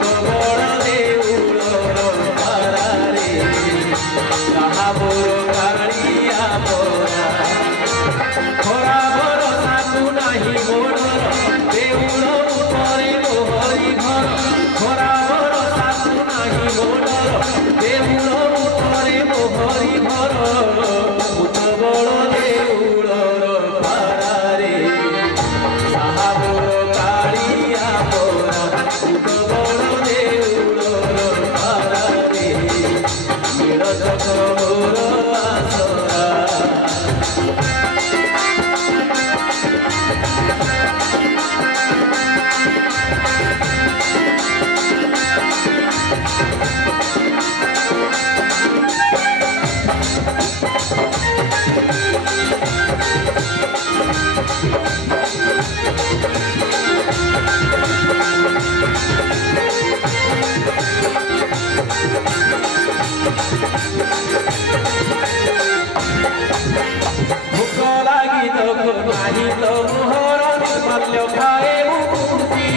बड़ देउलर पारारे ताहा मोर कालिया मोरा खरा भरोसा तू नाही मोर देउल उपरे मोहरी घर खरा भरोसा तू नाही मोर देउल उपरे मोहरी घर भूत बड़ देउलर पारारे ताहा मोर कालिया मोरा भूत बड़ देउलर पारारे नील चक्र मोर आसरा भूख लागी तो नाही तो मोहर निर्माल्य खाए मुक्ति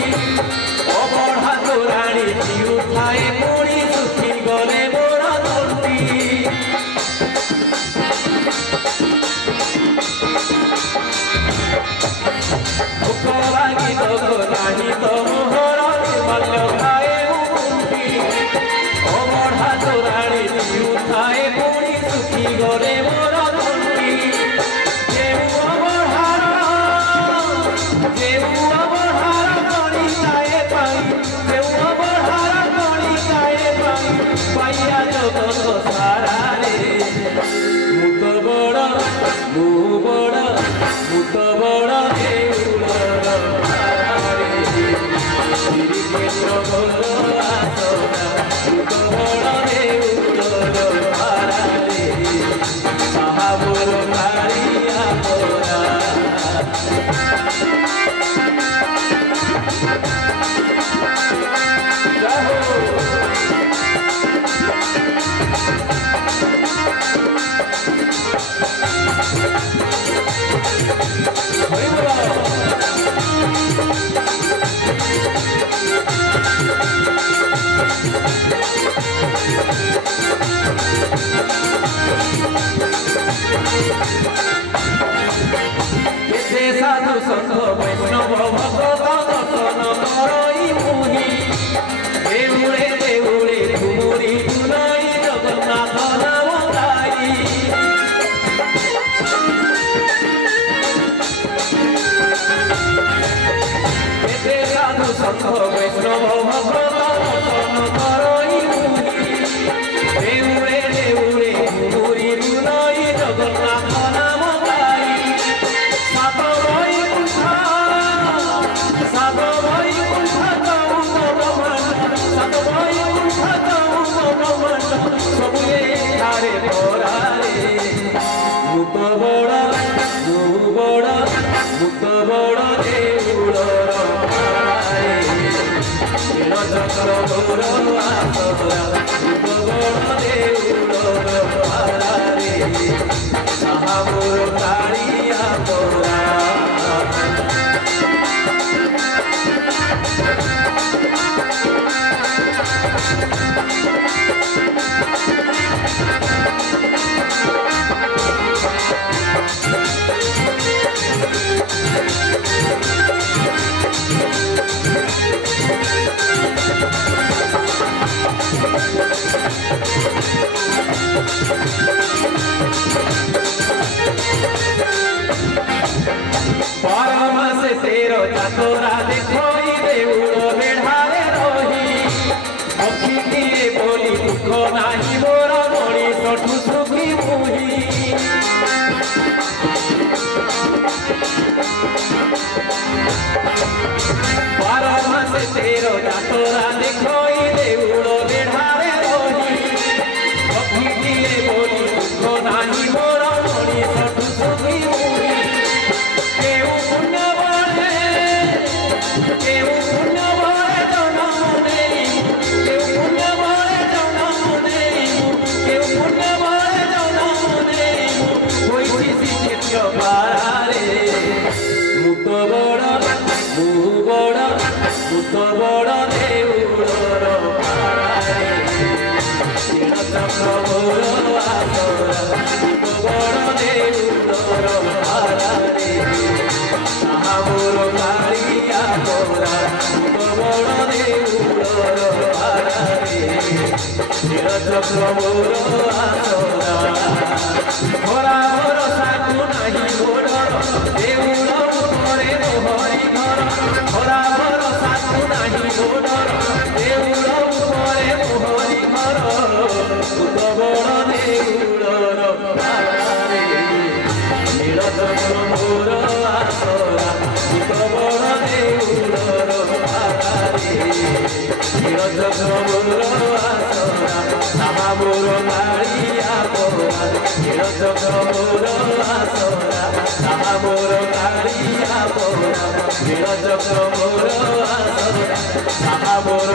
अबढ़ा तोराणी जीव खाए पुणी सुखी गले मोर तंती भूख लागी तो नाही तो मोहर निर्माल्य खाए मुक्ति अबढ़ा तोराणी जीव खाए पुणी सुखी गले मोर भूत बड़ देउलर पारारे श्रीक्षेत्र भोल आसरा भूत बड़ देउलर पारारे ताहा मोर कालिया मोरा साधु संत वैष्णव भगत दर्शन करई मुहि देउळे देउळे घुमुरी धुलाई जगन्नाथ नाम गाई साधु संत वैष्णव भगत दर्शन करई मुहि देउळे देउळे घुमुरी धुलाई जगन्नाथ नाम गाई भूत बड़ देउलर पारारे नील चक्र मोर आसरा भूत बड़ देउलर पारारे ताहा मोर कालिया मोरा परमासे तेरो चातरा देखोई देउल बेढ़ारे रही अखी किए बोली दुख नाही मोर मणिष ठु सुखी मुहि परमासे तेरो चातरा देखोई देउल बेढ़ारे रही अखी किए बोली दुख नाही मोर मणिष ठु सुखी मुहि भूत बड़ देउलर ଚକ୍ର ମୋର ଆସରା ଭରା ଭରସାକୁ ନାହିଁ ଗୋଡ଼ର ଦେଉଳ ଉପରେ ମୋହରି ଘର ଭରା ଭରସାକୁ ନାହିଁ ଗୋଡ଼ର ଦେଉଳ ଉପରେ ମୋହରି ଘର ଭୂତ ବଡ଼ ଦେଉଳର ପାରେ ନୀଳ ଚକ୍ର ମୋର ଆସରା ଭୂତ ବଡ଼ ଦେଉଳର ପାରେ ନୀଳ ଚକ୍ର ମୋର ଆସରା ତାହା ମୋର କାଳିଆ ପରା ନୀଳ ଚକ୍ର ମୋର ଆସରା ତାହା ମୋର କାଳିଆ ପରା ନୀଳ ଚକ୍ର ମୋର ଆସରା ତାହା ମୋର